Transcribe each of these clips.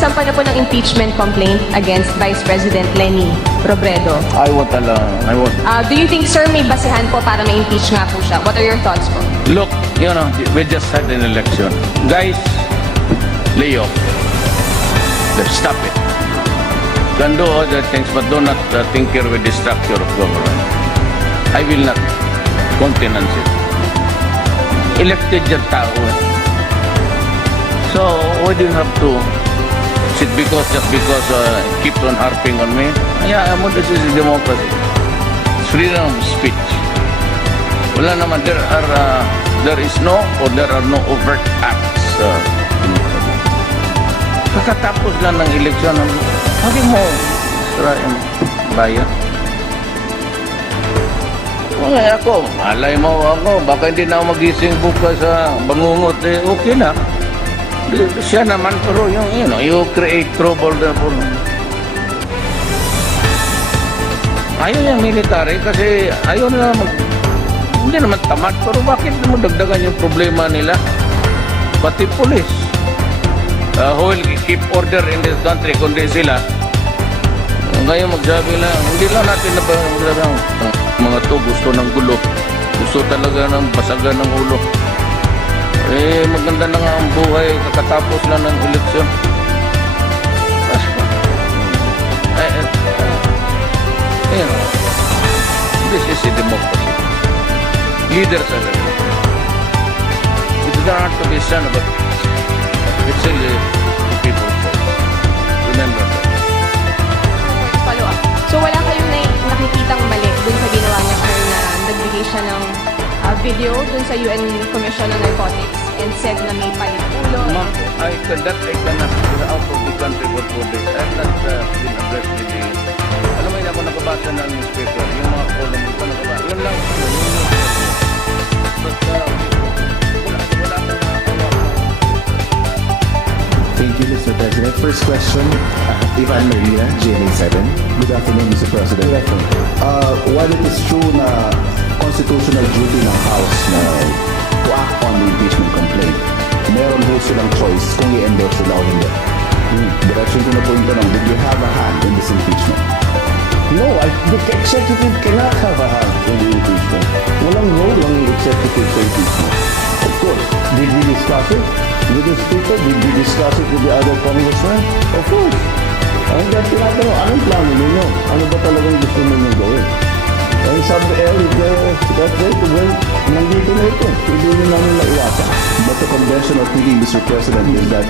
nagsampa na po ng impeachment complaint against Vice President Leni Robredo. I won't allow. I won't. Do you think, sir, may basehan po para ma-impeach nga po siya? What are your thoughts po? Look, we just had an election. Guys, Leo, let's stop it. Can do other things, but do not tinker with the structure of government. I will not countenance it. Elected yung tao. So, why do you have to sit just because keep on harping on me? Yeah, this is a democracy. It's freedom of speech. Wala naman, there is no or there are no overt acts. Kakatapos lang ng eleksyon, sabi mo, Israel, bayan. Okay, ako, malay mo ako, baka hindi na ako magising bukas sa bangungot, okay na. Siya naman, pero you create trouble there for ayaw yung military kasi ayaw na hindi naman tamad, pero bakit mo dagdagan yung problema nila? Pati police who will keep order in this country, kundi sila ngayon magsabi lang, hindi lang natin na mga to gusto ng gulo, gusto talaga ng basagan ng ulo. Maganda na nga ang buhay kakatapos lang ng eleksyon. This is a democracy. Leaders are there. It doesn't have to be son of a it's really the people's choice. Remember that. Follow up. So wala kayong nakikitang mali dun sa ginawa niya, sir, na nagbigay siya ng video dun sa UN Commission on Narcotics and said na may palitulo. Ma'am, I cannot out of the country for 4 days. I have not been addressed with the alam mo, hindi ako nakabasa ng newspaper. Yung mga column ko nakabasa. Yun lang. But wala akong nakakawa. Thank you, Mr. President. First question, Ivan Marina, GMA7. Good afternoon, Mr. President. Good afternoon. While it is true na constitutional duty ng House na to act on the impeachment complaint, meron ho silang choice kung i-endorse sila o hindi. Direction ko na po yung tanong, did you have a hand in this impeachment? No, the executive cannot have a hand in the impeachment. Walang role ng executive sa impeachment. Of course, did we discuss it with the speaker? Did we discuss it with the other congressmen? Of course. Ang tinatanong, anong plano ninyo? Ano ba talagang gusto ninyo gawin? Ang sabi that's it, well, nandito na ito. Hindi nyo namin naiwasan. But the conventional thinking, Mr. President, is that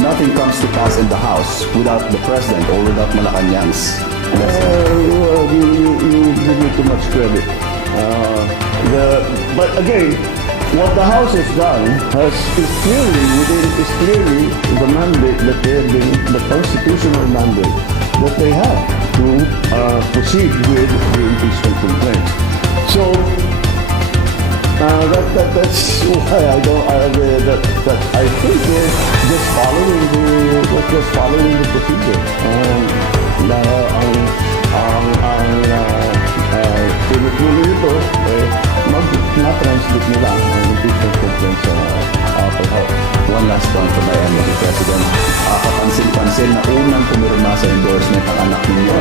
nothing comes to pass in the House without the President or without Malacanang's. You give me too much credit. But again, what the House has done is clearly the mandate that they have been, the constitutional mandate that they have to proceed with the impeachment complaint. So that's why I think they're just following the procedure. Tuloy-tuloy ito, na-translate nila ang impeachment complaint sa upper house. One last point from my end, Mr. President. Kapansin-pansin na unang pumirma sa endorsement ang anak ninyo.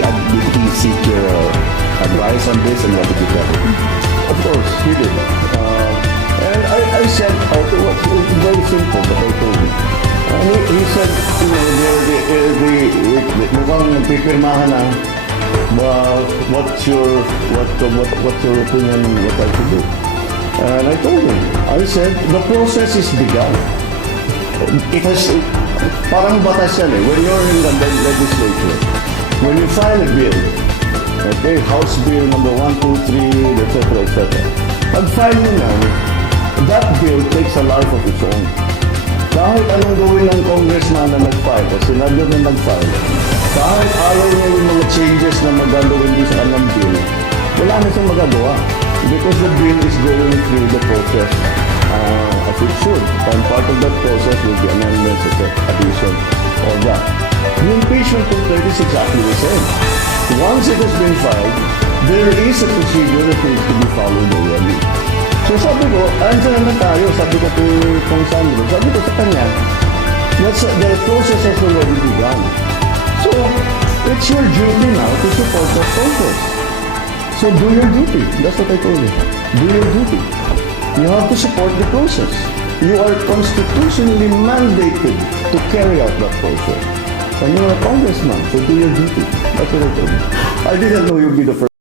Did he seek your advice on this and what did you tell him? Of course, he did. And I said, it's very simple, but I told him. He said, mukhang pipirmahan na, what's your opinion on what I should do? And I told him, I said, the process is begun. It has, parang batas yan when you're in the legislature, when you file a bill, okay, House Bill number 1, 2, 3, etc. Pag-file nyo na, that bill takes a life of its own. Kahit anong gawin ng congressman na nag-file, o senador na nag-file, kahit ayaw niya yung mga changes na magagawin din sa kanyang bill, wala na siyang magagawa. Because the bill is going through the process as it should. And part of that process will be amendments, addition, all that. The impeachment complaint is exactly the same. Once it has been filed, there is a procedure that needs to be followed already. So sabi ko, andyan naman tayo, sabi ko kay Kong Sandro, sabi ko sa kanya, The process has already begun. So, it's your duty now to support that process. So do your duty. That's what I told you. Do your duty. You have to support the process. You are constitutionally mandated to carry out that process. And you're a congressman, so do your duty. That's what I told you. I didn't know you'd be the first.